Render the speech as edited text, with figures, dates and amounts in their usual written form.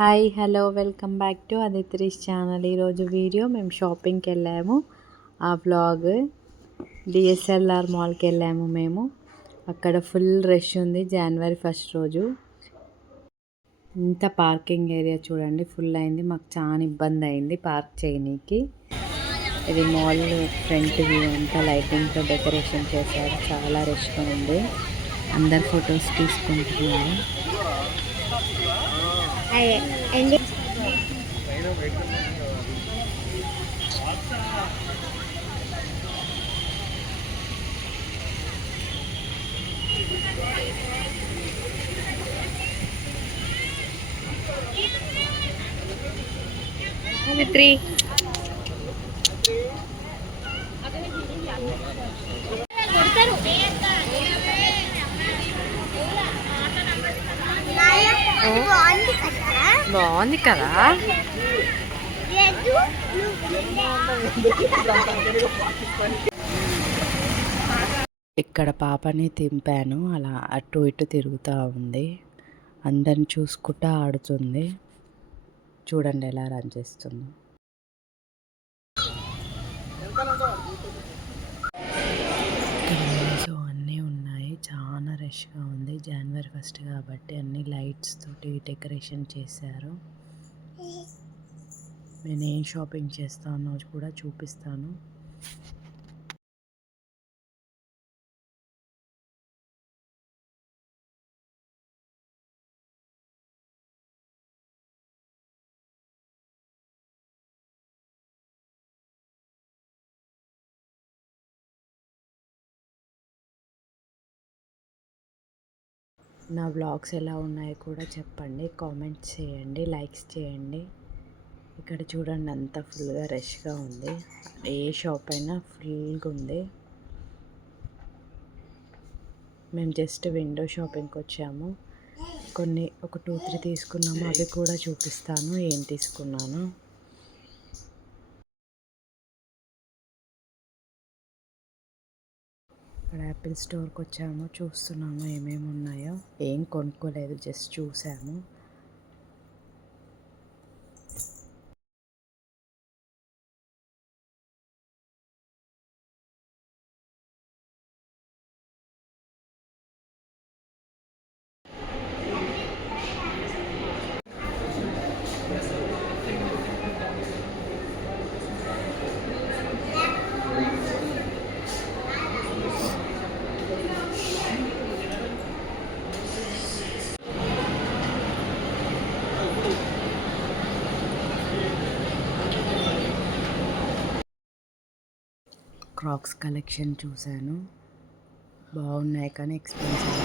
Hi hello welcome back to Adithri's channel. ఈరోజు video మేము షాపింగ్కి వెళ్ళాము. ఆ వ్లాగ్ డిఎస్ఎల్ఆర్ మాల్కి వెళ్ళాము మేము. అక్కడ ఫుల్ రష్ ఉంది. జనవరి 1 రోజు. ఇంత పార్కింగ్ ఏరియా చూడండి ఫుల్ అయింది. మాకు చాలా ఇబ్బంది అయింది పార్క్ చేయనీకి. ఇది మాల్ ఫ్రంట్ వ్యూ అంతా లైటింగ్తో డెకరేషన్ చేశారు. చాలా రష్గా ఉంది. అందరు ఫొటోస్ తీసుకుంటున్నారు. Three. బాగుంది కదా. ఇక్కడ పాపని తింపాను. అలా అటు ఇటు తిరుగుతూ ఉంది. అందరిని చూసుకుంటూ ఆడుతుంది. చూడండి ఎలా రన్ చేస్తుందో. సో అన్నీ ఉన్నాయి. చాలా రష్గా ఉంది. జనవరి 1 కాబట్టి అన్ని లైట్స్ తోటి డెకరేషన్ చేశారు. నేను ఏం షాపింగ్ చేస్తానో కూడా చూపిస్తాను. నా వ్లాగ్స్ ఎలా ఉన్నాయో కూడా చెప్పండి. కామెంట్స్ చేయండి, లైక్స్ చేయండి. ఇక్కడ చూడండి అంత ఫుల్గా రష్గా ఉంది. ఏ షాప్ అయినా ఫుల్గా ఉంది. మేము జస్ట్ విండో షాపింగ్కి వచ్చాము. ఒక 2-3 తీసుకున్నాము. అవి కూడా చూపిస్తాను ఏం తీసుకున్నాను. ఇక్కడ యాపిల్ స్టోర్కి వచ్చాము. చూస్తున్నాము ఏమేమి ఉన్నాయో. ఏం కొనుక్కోలేదు, జస్ట్ చూసాము. క్రాక్స్ కలెక్షన్ చూశాను. బాగున్నాయి కానీ ఎక్స్పెన్సివ్.